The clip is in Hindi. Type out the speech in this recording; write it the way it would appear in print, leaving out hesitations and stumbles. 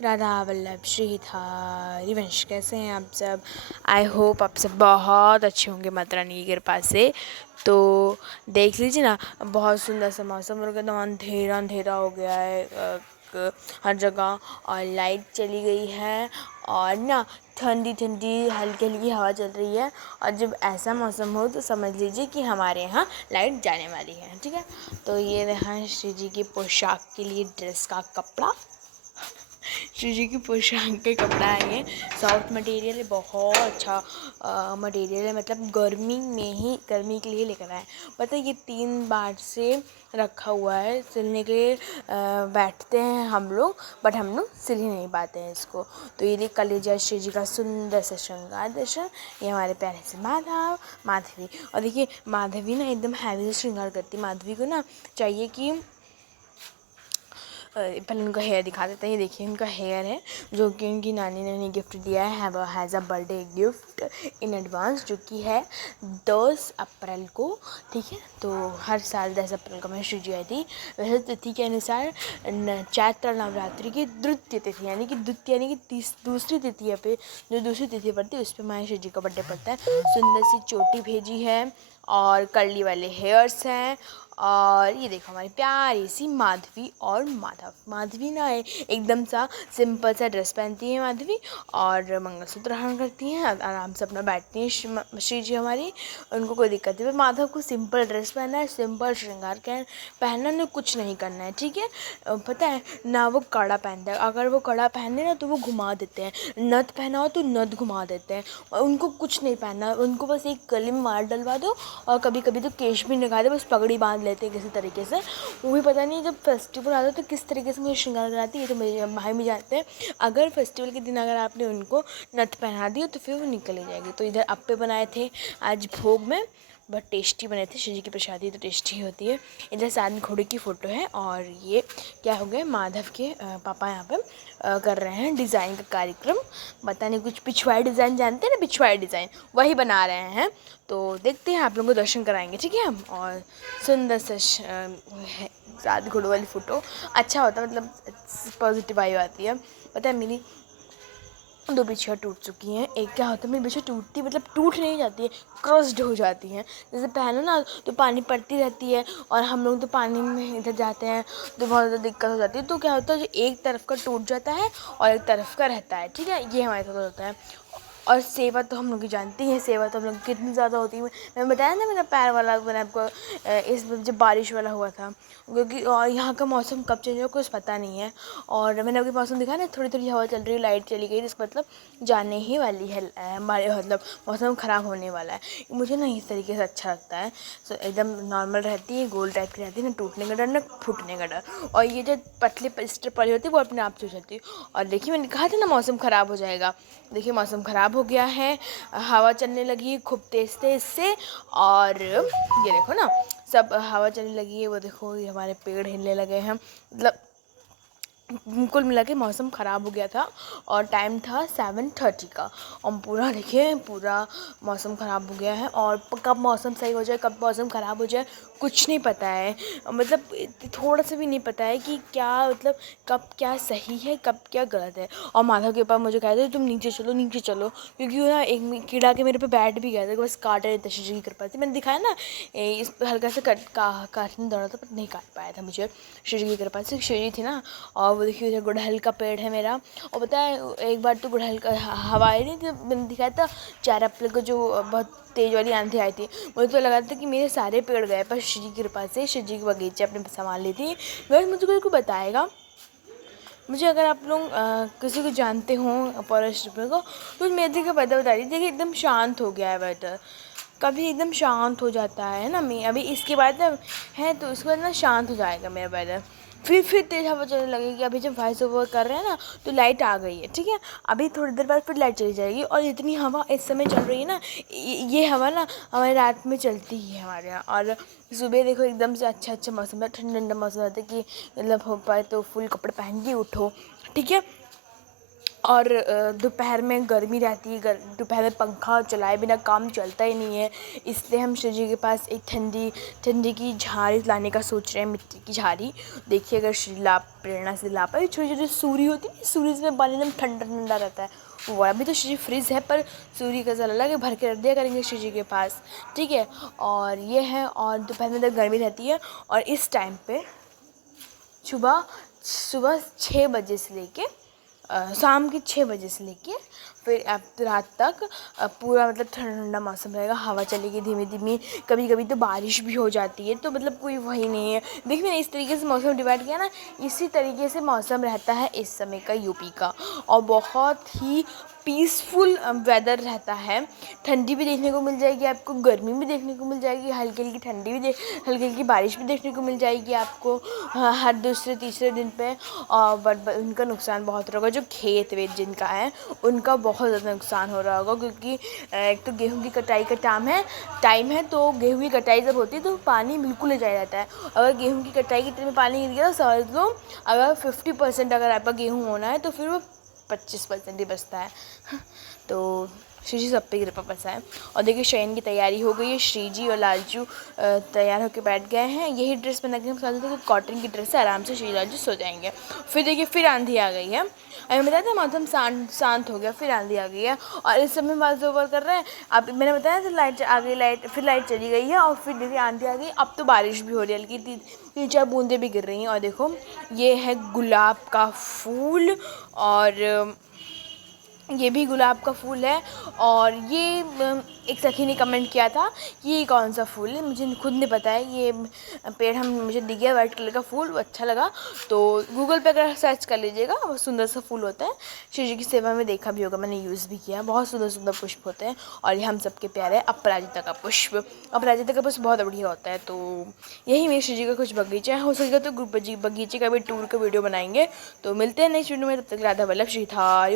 राधा वल्लभ श्रीधा हरिवंश। कैसे हैं आप सब? आई होप आप सब बहुत अच्छे होंगे माता रानी की कृपा से। तो देख लीजिए ना, बहुत सुंदर सा मौसम और एकदम अंधेरा अंधेरा हो गया है हर जगह, और लाइट चली गई है, और ना ठंडी ठंडी हल्की हल्की हवा चल रही है। और जब ऐसा मौसम हो तो समझ लीजिए कि हमारे यहाँ लाइट जाने वाली है। ठीक है, तो ये रहा श्री जी की पोशाक के लिए ड्रेस का कपड़ा। श्री जी की पोशाक के कपड़ा है, ये सॉफ्ट मटेरियल है, बहुत अच्छा मटेरियल है। मतलब गर्मी के लिए लेकर आए। पता है ये 3 बार से रखा हुआ है सिलने के लिए। बैठते हैं हम लोग, बट हम लोग सिल ही नहीं पाते हैं इसको। तो ये देख कलेजा श्री जी का सुंदर सा श्रृंगार दर्शन। ये हमारे प्यारे से माधवी। और देखिए माधवी ना एकदम हैवी से श्रृंगार करती है। माधवी को ना चाहिए कि पहले उनका हेयर दिखा देते हैं। ये देखिए उनका हेयर है जो कि उनकी नानी ने गिफ्ट दिया है। Has a birthday gift in advance, जो कि है 10 अप्रैल को। ठीक है, तो हर साल 10 अप्रैल को मैं श्री जी आई थी। वैसे तिथि के अनुसार चैत्र नवरात्रि की द्वितीय तिथि यानी कि दूसरी तिथि पे, जो दूसरी तिथि पड़ती है उस पर माँ श्री जी का बर्थडे पड़ता है। सुंदर सी चोटी भेजी है और कर्ली वाले हेयर्स हैं। और ये देखो हमारी प्यारी सी माधवी और माधव। माधवी ना एकदम सा सिंपल सा ड्रेस पहनती है माधवी, और मंगलसूत्र धारण करती हैं, आराम से अपना बैठती हैं श्री जी हमारी। उनको कोई दिक्कत नहीं। माधव को सिंपल ड्रेस पहनना है, सिंपल श्रृंगार पहनना है, कुछ नहीं करना है। ठीक है, पता है ना वो कड़ा पहनता है। अगर वो कड़ा पहने ना तो वो घुमा देते हैं, नथ पहना हो तो नथ घुमा देते हैं। उनको कुछ नहीं पहनना, उनको बस एक गले में मार डलवा दो, और कभी कभी तो केश भी निकाल दे, बस पगड़ी बांध लेते हैं किसी तरीके से। वो भी पता नहीं जब फेस्टिवल आता है तो किस तरीके से मुझे श्रृंगार कराती है, ये तो मेरे भाई भी जानते हैं। अगर फेस्टिवल के दिन अगर आपने उनको नथ पहना दी तो फिर वो निकल ही जाएगी। तो इधर अप्पे बनाए थे आज भोग में, बहुत टेस्टी बने थे। शिव जी की प्रसादी तो टेस्टी होती है। इधर साथ घोड़े की फ़ोटो है, और ये क्या हो गया, माधव के पापा यहाँ पे कर रहे हैं डिज़ाइन का कार्यक्रम। पता नहीं कुछ पिछवाड़ी डिज़ाइन जानते हैं ना, पिछवाड़ी डिज़ाइन वही बना रहे हैं। तो देखते हैं, आप लोगों को दर्शन कराएंगे। ठीक है, हम और सुंदर सा साथ घोड़ों वाली फ़ोटो अच्छा होता है, मतलब पॉजिटिव वाइब आती है। पता है मेरी 2 बिछिया टूट चुकी हैं। एक क्या होता है, मेरी बिछिया टूटती मतलब टूट नहीं जाती है, क्रस्ड हो जाती हैं। जैसे पहनो ना तो पानी पड़ती रहती है, और हम लोग तो पानी में इधर जाते हैं तो बहुत ज़्यादा दिक्कत हो जाती है। तो क्या होता है, जो एक तरफ का टूट जाता है और एक तरफ का रहता है। ठीक है, ये हमारे साथ होता है। और सेवा तो हम लोग की जानती हैं, सेवा तो हम लोग कितनी ज़्यादा होती है। मैं बताया ना मेरा पैर वाला, मैंने आपको इस जब बारिश वाला हुआ था, क्योंकि और यहाँ का मौसम कब चेंज हो कुछ पता नहीं है। और मैंने अभी मौसम दिखा ना, थोड़ी थोड़ी हवा चल रही है, लाइट चली गई, इसका मतलब जाने ही वाली है हमारे, मतलब मौसम ख़राब होने वाला है। मुझे ना इस तरीके से अच्छा लगता है। सो एकदम नॉर्मल रहती है, गोल टाइप की रहती है, ना टूटने का डर ना फूटने का डर। और ये जो पतले स्ट्रिप वाली होती है वो अपने आप से हो जाती है। और देखिए मैंने कहा था ना मौसम ख़राब हो जाएगा। देखिए मौसम ख़राब हो गया है, हवा चलने लगी है खूब तेज़ तेज़ से। और ये देखो ना, सब हवा चलने लगी है, वो देखो ये हमारे पेड़ हिलने लगे हैं। मतलब कुल मिला के मौसम ख़राब हो गया था, और टाइम था 7:30 का, और पूरा देखिए पूरा मौसम ख़राब हो गया है। और कब मौसम सही हो जाए कब मौसम ख़राब हो जाए कुछ नहीं पता है। मतलब थोड़ा सा भी नहीं पता है कि क्या, मतलब कब क्या सही है कब क्या गलत है। और माधव के पापा मुझे कहते तुम नीचे चलो नीचे चलो, क्योंकि वो ना एक कीड़ा के मेरे पे बैठ भी गया था, बस काट रहे थे शिव जी की कृपा से। मैंने दिखाया ना इस पर हल्का से काटने दौड़ा था, पर नहीं काट पाया था मुझे, शिव जी की कृपा से। शिव जी थी ना। और वो देखिए उधर गुड़हल का पेड़ है मेरा। और पता है एक बार तो गुड़हल का हवा आई नहीं थी, मैंने दिखाया था 4 अप्रैल को जो बहुत तेज़ वाली आंधी आई थी। मुझे तो लगा था कि मेरे सारे पेड़ गए, पर शिव जी की कृपा से शिव जी की बगीचे अपने संभाल ली थी। वैसे मुझे कोई बताएगा, मुझे अगर आप लोग किसी को जानते हो फॉरेस्ट को, तो मेरे का वेदर बता दीजिए कि एकदम शांत हो गया है वेदर। कभी एकदम शांत हो जाता है ना, मैं अभी इसके बाद ना है तो उसके बाद ना शांत हो जाएगा मेरा वेदर। फिर तेज़ हवा चलने लगेगी। अभी जब वॉइस ओवर कर रहे हैं ना तो लाइट आ गई है। ठीक है, अभी थोड़ी देर बाद फिर लाइट चली जाएगी। और इतनी हवा इस समय चल रही है ना, ये हवा ना हमारी रात में चलती ही है हमारे यहाँ। और सुबह देखो एकदम से अच्छा मौसम है, ठंडा ठंडा मौसम रहता है कि मतलब हो पाए तो फुल कपड़े पहन के उठो। ठीक है, और दोपहर में गर्मी रहती है, दोपहर में पंखा चलाए बिना काम चलता ही नहीं है, इसलिए हम शिव जी के पास एक ठंडी की झाड़ी लाने का सोच रहे हैं, मिट्टी की झाड़ी। देखिए अगर श्री ला प्रेरणा से ला पाए, छोटी छोटी सूरी होती है, सूरी में पानी एकदम ठंडा ठंडा रहता है, वो अभी तो शिव जी फ्रिज है, पर सूरी का जल अलग है, भर के रख दिया करेंगे शिव जी के पास, ठीक है। और ये है, और दोपहर में तो गर्मी रहती है, और इस टाइम पे सुबह सुबह 6 बजे से लेके शाम के 6 बजे से लेके फिर अब रात तक पूरा मतलब ठंडा ठंडा मौसम रहेगा, हवा चलेगी धीमी धीमी, कभी कभी तो बारिश भी हो जाती है, तो मतलब कोई वही नहीं है। देखिए मैंने इस तरीके से मौसम डिवाइड किया ना, इसी तरीके से मौसम रहता है इस समय का यूपी का, और बहुत ही पीसफुल वेदर रहता है। ठंडी भी देखने को मिल जाएगी आपको, गर्मी भी देखने को मिल जाएगी, हल्की हल्की ठंडी भी हल्की हल्की बारिश भी देखने को मिल जाएगी आपको हर दूसरे तीसरे दिन पे। और बट उनका नुकसान बहुत होगा, जो खेत वेत जिनका है उनका बहुत ज़्यादा नुकसान हो रहा होगा, क्योंकि एक तो गेहूं की कटाई का टाइम है, तो गेहूं की कटाई जब होती है तो पानी बिल्कुल ले जाया जाता है। अगर गेहूं की कटाई के टाइम में पानी गिर गया तो समझ लो, अगर 50% अगर आपका गेहूँ होना है तो फिर वो 25% ही बचता है। तो श्री जी सब पे कृपा बरसाए। और देखिए शयन की तैयारी हो गई है, श्री जी और लालजू तैयार होकर बैठ गए हैं। यही ड्रेस पहना के हम साथ थे, कॉटन की ड्रेस से आराम से श्री लालजू सो जाएंगे। फिर देखिए फिर आंधी आ गई है, अभी बताया था मौसम शांत हो गया, फिर आंधी आ गई है, और इस समय वॉइस ओवर कर रहे हैं। अब मैंने बताया था लाइट आ गई, फिर लाइट चली गई है, और फिर देखिए आंधी आ गई। अब तो बारिश भी हो रही है, हल्की 3-4 बूंदें भी गिर रही हैं। और देखो ये है गुलाब का फूल, और ये भी गुलाब का फूल है। और ये एक सखी ने कमेंट किया था कि ये कौन सा फूल है, मुझे खुद नहीं पता है। ये पेड़ मुझे दिख गया वाइट कलर का फूल, वो अच्छा लगा, तो गूगल पे अगर सर्च कर लीजिएगा, बहुत सुंदर सा फूल होता है। शिव जी की सेवा में देखा भी होगा, मैंने यूज़ भी किया, बहुत सुंदर सुंदर पुष्प होते हैं। और ये हम सबके प्यारे अपराजिता का पुष्प, अपराजिता का पुष्प बहुत बढ़िया होता है। तो यही मेरे शिव जी का कुछ बगीचा है, हो सकेगा तो ग्रुप बगीचे का भी टूर का वीडियो बनाएंगे। तो मिलते हैं नेक्स्ट वीडियो में, तब तक राधा वल्लभ श्री था।